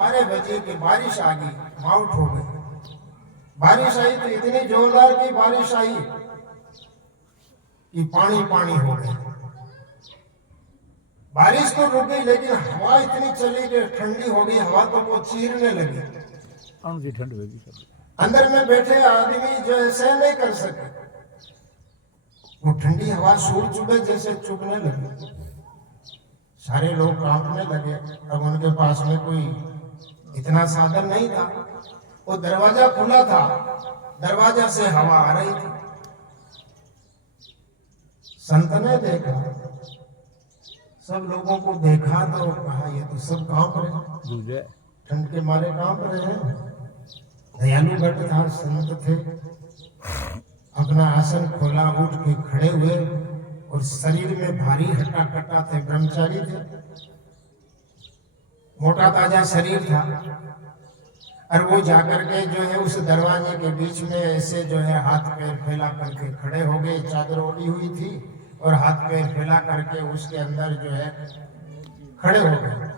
12 बजे की बारिश आ गई, माउंट हो गई। बारिश आई तो इतनी जोरदार की बारिश आई कि पानी पानी हो गया। बारिश तो रुक गई लेकिन हवा इतनी चली कि ठंडी हो गई, हवा तो वो चीरने लगी। ठंड होगी अंदर में बैठे आदमी जो है सहन नहीं कर सके, वो ठंडी हवा सूर चुभे जैसे चुभने लगी। सारे लोग कांपने लगे। अब उनके पास में कोई इतना साधन नहीं था। वो दरवाजा खुला था, दरवाजा से हवा आ रही थी। संत ने देखा, सब लोगों को देखा तो कहा ये तो सब कांप रहे, ठंड के मारे कांप रहे हैं। दयालु भट्ट था, संत थे। अपना आसन खोला, उठ के खड़े हुए और शरीर में भारी हट्टा कट्टा थे, ब्रह्मचारी थे, मोटा ताजा शरीर था। और वो जाकर के जो है उस दरवाजे के बीच में ऐसे जो है हाथ पैर फैला करके खड़े हो गए। चादर ओढ़ी हुई थी और हाथ पैर फैला करके उसके अंदर जो है खड़े हो गए।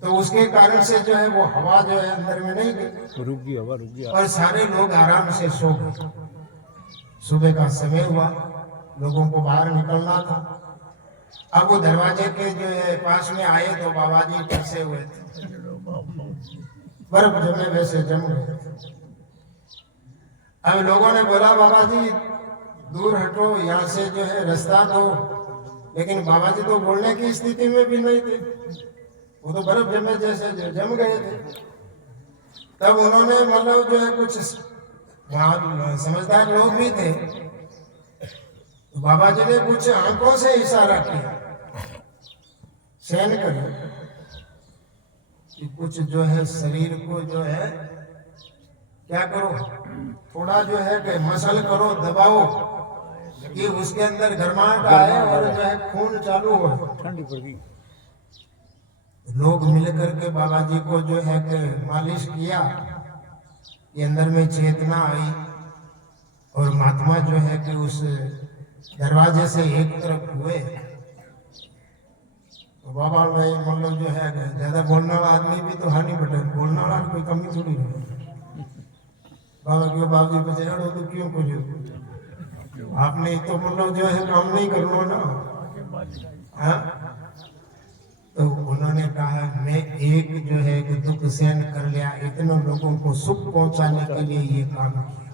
तो उसके कारण से जो है वो हवा जो है अंदर में नहीं गई, रुक गई हवा, रुक गया। और सारे लोग आराम से सो गए। सुबह का समय हुआ, लोगों को बाहर निकलना था। अब वो दरवाजे के जो है पास में आए तो बाबा जी फंसे हुए थे, बर्फ जमे वैसे जम गए। अब लोगों ने बोला बाबा जी दूर हटो, यहाँ से जो है रास्ता दो। लेकिन बाबा जी तो बोलने की स्थिति में भी नहीं थे, वो तो बर्फ जमे जैसे जम गए थे। तब उन्होंने मतलब जो है कुछ वहां समझदार लोग भी थे, तो बाबा जी ने कुछ आंखों से इशारा किया, सहन करो कि कुछ जो है शरीर को जो है क्या करो, थोड़ा जो है कि मसल करो, दबाओ कि उसके अंदर गर्माहट आए और जो है खून चालू हो। ठंडी पड़ गई। लोग मिलकर के बाबा जी को जो है कि मालिश किया कि अंदर में चेतना आई और महात्मा जो है कि उस दरवाजे से एक तरफ हुए। तो बाबा भाई मतलब जो है ज्यादा बोलने वाला आदमी भी तो हानि बटे, बोलने वाला कोई कमी थोड़ी नहीं। बाबा क्यों बाबू जी बचे तो क्यों कुछ आपने तो मतलब जो है काम नहीं करना ना। हाँ? तो उन्होंने कहा मैं एक जो है कि दुख सहन कर लिया, इतने लोगों को सुख पहुंचाने के लिए ये काम किया।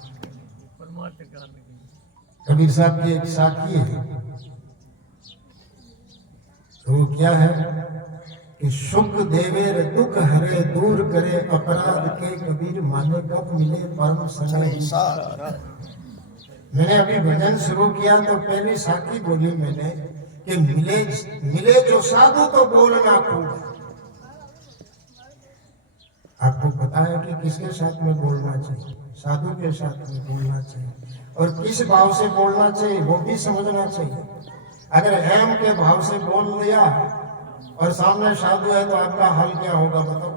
कबीर साहब की एक साखी है, तो वो क्या है कि सुख देवे दुख हरे, दूर करे अपराध के, कबीर माने कब मिले परम संसार। मैंने अभी भजन शुरू किया तो पहली साखी बोली मैंने कि मिले जो साधु तो बोलना खूब। आपको पता है कि किसके साथ में बोलना चाहिए? साधु के साथ में बोलना चाहिए, और किस भाव से बोलना चाहिए वो भी समझना चाहिए। अगर हेम के भाव से बोल लिया और सामने साधु है तो आपका हाल क्या होगा बताओ?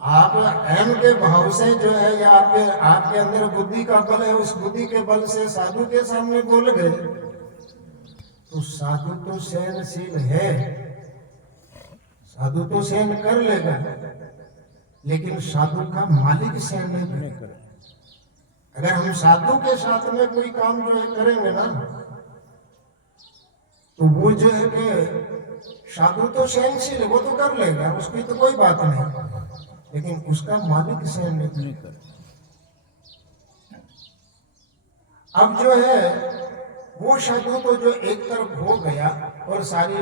आप हेम के भाव से जो है या आपके अंदर बुद्धि का बल है, उस बुद्धि के बल से साधु के सामने बोल गए तो साधु तो सहनशील है, साधु तो सहन कर लेगा, लेकिन साधु का मालिक सहन नहीं करेगा। अगर हम साधु के साथ में कोई काम जो है करेंगे ना, तो वो जो है कि साधु तो सहनशील है, वो तो कर लेगा, उसकी तो कोई बात नहीं, लेकिन उसका मालिक सहन नहीं करेगा। अब जो है वो साधु तो जो एक तरफ हो गया और सारे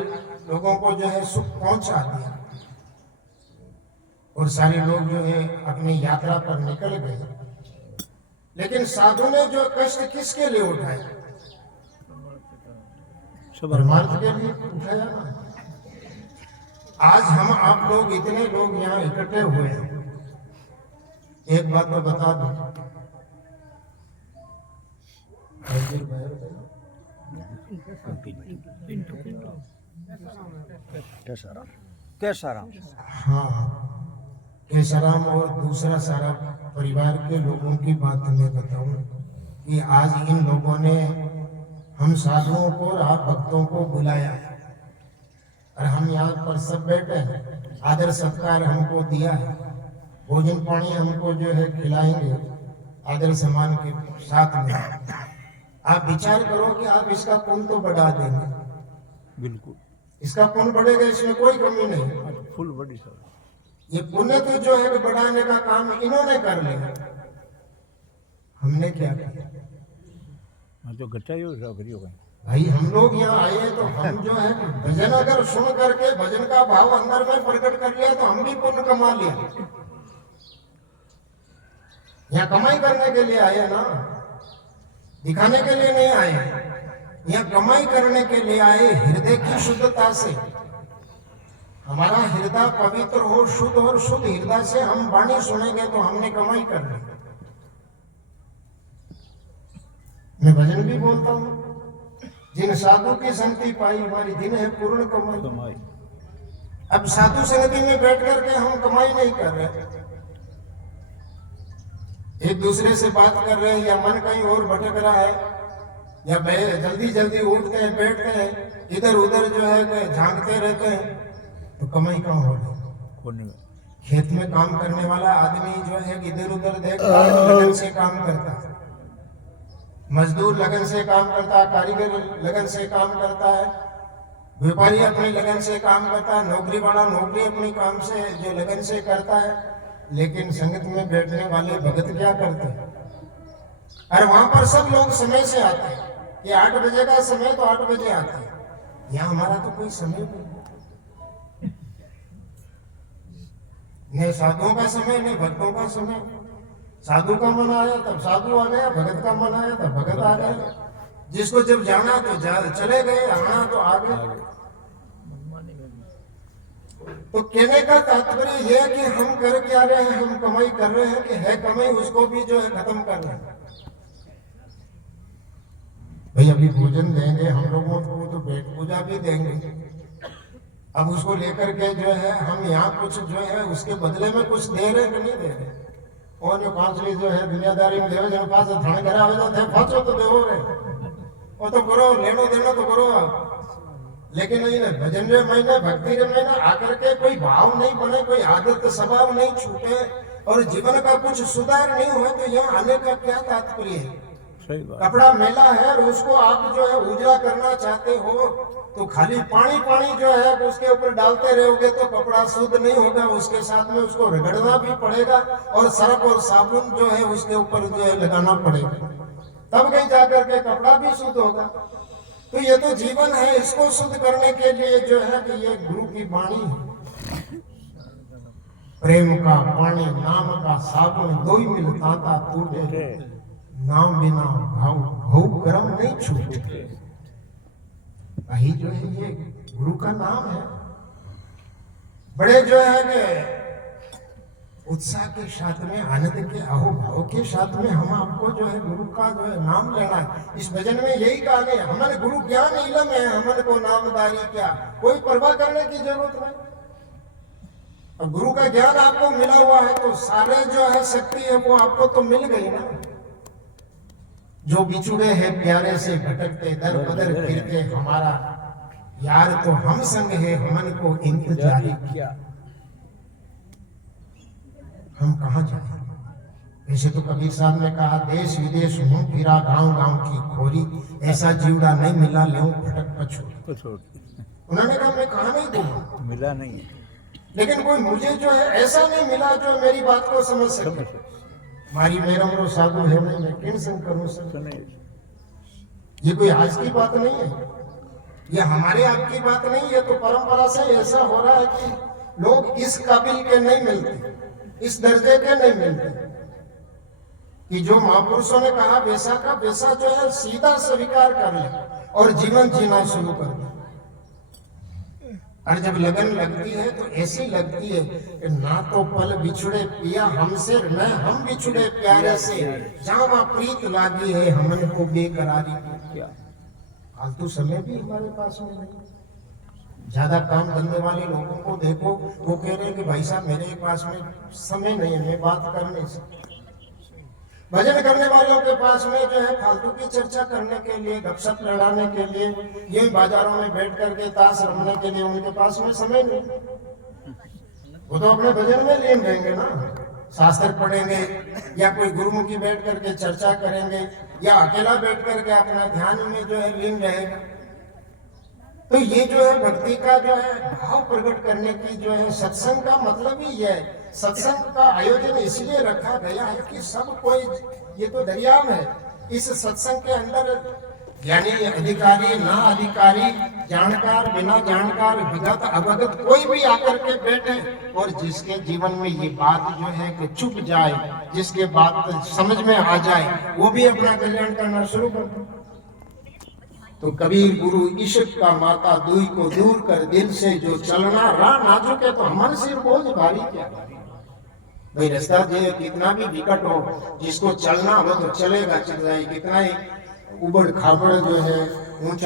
लोगों को जो है सुख पहुंचा दिया, और सारे लोग जो है अपनी यात्रा पर निकल गए। लेकिन साधु ने जो कष्ट किसके लिए उठाया? परमार्थ के लिए उठाया ना। आज हम आप लोग इतने लोग यहाँ इकट्ठे हुए हैं, एक बात मैं बता दूं, कैसाराम, हाँ केसाराम और दूसरा सारा परिवार के लोगों की बात मैं बताऊं कि आज इन लोगों ने हम साधुओं को और आप भक्तों को बुलाया और हम यहाँ पर सब बैठे हैं, आदर सत्कार हमको दिया है, भोजन पानी हमको जो है खिलाएंगे आदर सम्मान के साथ में। आप विचार करो कि आप इसका पुण्य तो बढ़ा देंगे, बिल्कुल इसका पुण्य बढ़ेगा, इसमें कोई कमी नहीं। आज फुल बड़ी सर ये पुण्य तो जो है बढ़ाने का काम इन्होंने कर लिया, हमने क्या किया? मैं तो घटा ही सब करियो भाई भाई हम लोग यहाँ आए तो हम जो है भजन अगर सुन करके भजन का भाव अंदर में प्रकट कर लिया तो हम भी पुण्य कमा लिया। यहाँ कमाई करने के लिए आए ना, दिखाने के लिए नहीं आए, यहाँ कमाई करने के लिए आए। हृदय की शुद्धता से हमारा हृदय पवित्र हो, शुद्ध और शुद्ध हृदय से हम वाणी सुनेंगे तो हमने कमाई कर ली। मैं भजन भी बोलता हूँ, जिन साधु की संगति पाई हमारी दिन है पूर्ण कमाई। कमाई अब साधु संगति में बैठ करके हम कमाई नहीं कर रहे, एक दूसरे से बात कर रहे हैं, या मन कहीं और भटक रहा है, या जल्दी जल्दी उठते हैं बैठते हैं इधर उधर जो है झांकते रहते हैं, तो कमाई कहाँ हो रही? कोने में खेत में काम करने वाला आदमी जो है इधर उधर देख लगन से काम करता है, मजदूर लगन से काम करता है, कारीगर लगन से काम करता है, व्यापारी अपनी लगन से काम करता है, नौकरी वाला नौकरी अपनी काम से जो लगन से करता है। लेकिन संगत में बैठने वाले भगत क्या करते हैं? और वहां पर सब लोग समय से आते हैं, ये 8 बजे का समय तो 8 बजे आते हैं। यहाँ हमारा तो कोई समय नहीं साधुओं का समय, नहीं भक्तों का समय। साधु का मन आया तब साधु आ गया, भगत का मन आया तब भगत आ गया। जिसको जब जाना तो चले गए, आना तो आ गए। तो कहने का तात्पर्य यह है कि हम कर क्या रहे हैं? हम कमाई कर रहे हैं कि है कमाई उसको भी जो है खत्म कर रहे हैं। भाई अभी भोजन देंगे हम लोगों को तो पेट पूजा भी देंगे, अब उसको लेकर के जो है हम यहाँ कुछ जो है उसके बदले में कुछ दे रहे कि नहीं दे रहे? और जो कांचली जो है दुनियादारी में देवे जन पास धन करा हो जाते फाचो तो देवो रे, वो तो करो, लेनो देनो तो करो आप। लेकिन नहीं ना भजन रे महीने भक्ति रे महीने आकर के कोई भाव नहीं बने, कोई आदत स्वभाव नहीं छूटे और जीवन का कुछ सुधार नहीं हुआ, तो यहाँ आने का क्या तात्पर्य है? सही बात कपड़ा मेला है और उसको आप जो है उजला करना चाहते हो तो खाली पानी पानी जो है उसके ऊपर डालते रहोगे तो कपड़ा शुद्ध नहीं होगा, उसके साथ में उसको रगड़ना भी पड़ेगा और सर्फ और साबुन जो है उसके ऊपर जो है लगाना पड़ेगा, तब कहीं जाकर के कपड़ा भी शुद्ध होगा। तो ये तो जीवन है, इसको शुद्ध करने के लिए जो है कि ये गुरु की वाणी है। प्रेम का पानी नाम का साबुन दो ही मिलता था टूटे, नाम बिना भाव भूख कर्म नहीं छूटे। वही जो है ये गुरु का नाम है। बड़े जो है कि उत्साह के साथ में आनंद के अहोभाव के साथ में हम आपको जो है गुरु का जो है नाम लेना है। इस भजन में यही कहा गया, हमारे गुरु ज्ञान इलम है, हमारे को नामदारी क्या, कोई परवाह करने की जरूरत नहीं। और गुरु का ज्ञान आपको मिला हुआ है तो सारे जो है शक्ति है वो आपको तो मिल गई ना। जो बिछुड़े हैं प्यारे से भटकते दर बदर फिरते, हमारा यार तो हम संग है हमन को इंतजारी क्या हम कहाँ जाए? ऐसे तो कबीर साहब ने कहा देश विदेश हूँ फिरा गांव गांव की खोरी, ऐसा जीवड़ा नहीं मिला ले भटक पछोड़। उन्होंने कहा मैं कहा नहीं दूंगा, मिला नहीं, लेकिन कोई मुझे जो है ऐसा नहीं मिला जो मेरी बात को समझ सके। मारी मेरा मरो साधु है मैं किन संग करूं सर? ये कोई आज की बात नहीं है, ये हमारे आपकी बात नहीं है। तो परंपरा से ऐसा हो रहा है कि लोग इस काबिल के नहीं मिलते, इस दर्जे के नहीं मिलते कि जो महापुरुषों ने कहा वैसा का वैसा जो है सीधा स्वीकार कर ले और जीवन जीना शुरू कर दे। और जब लगन लगती है तो ऐसी लगती है कि ना तो पल बिछुड़े पिया हमसे, न हम बिछुड़े प्यारे से, जहाँ प्रीत लागी है हमन को बेकरारी क्या। फालतू समय भी हमारे पास में नहीं। ज्यादा काम धंधे वाले लोगों को देखो, वो कह रहे हैं कि भाई साहब मेरे पास में समय नहीं है, मैं बात कर नहीं सकता। भजन करने वालों के पास में जो है फालतू की चर्चा करने के लिए, गपशप लड़ाने के लिए, ये बाजारों में बैठ करके ताश रमने के लिए उनके पास में समय नहीं। वो तो अपने भजन में लीन रहेंगे ना, शास्त्र पढ़ेंगे या कोई गुरुमुखी बैठ करके चर्चा करेंगे या अकेला बैठ करके अपना ध्यान में जो है लीन रहेगा। तो ये जो है भक्ति का जो है भाव प्रकट करने की जो है सत्संग का मतलब ही है। सत्संग का आयोजन इसलिए रखा गया है कि सब कोई, ये तो दरियाम है, इस सत्संग के अंदर यानी अधिकारी ना अधिकारी, जानकार बिना जानकार, विगत अवगत कोई भी आकर के बैठे और जिसके जीवन में ये बात जो है कि चुप जाए, जिसके बात समझ में आ जाए, वो भी अपना कल्याण करना शुरू कर दे। तो कबीर गुरु इश्क का माता दुई को दूर कर दिल से जो चलना राह नाजुक है तो हमारे सिर बोझ भारी क्या भाई। रास्ता जो कितना भी विकट हो, जिसको चलना हो तो चलेगा, चल जाए, कितना ही उबड़ खाबड़ जो है ऊंचा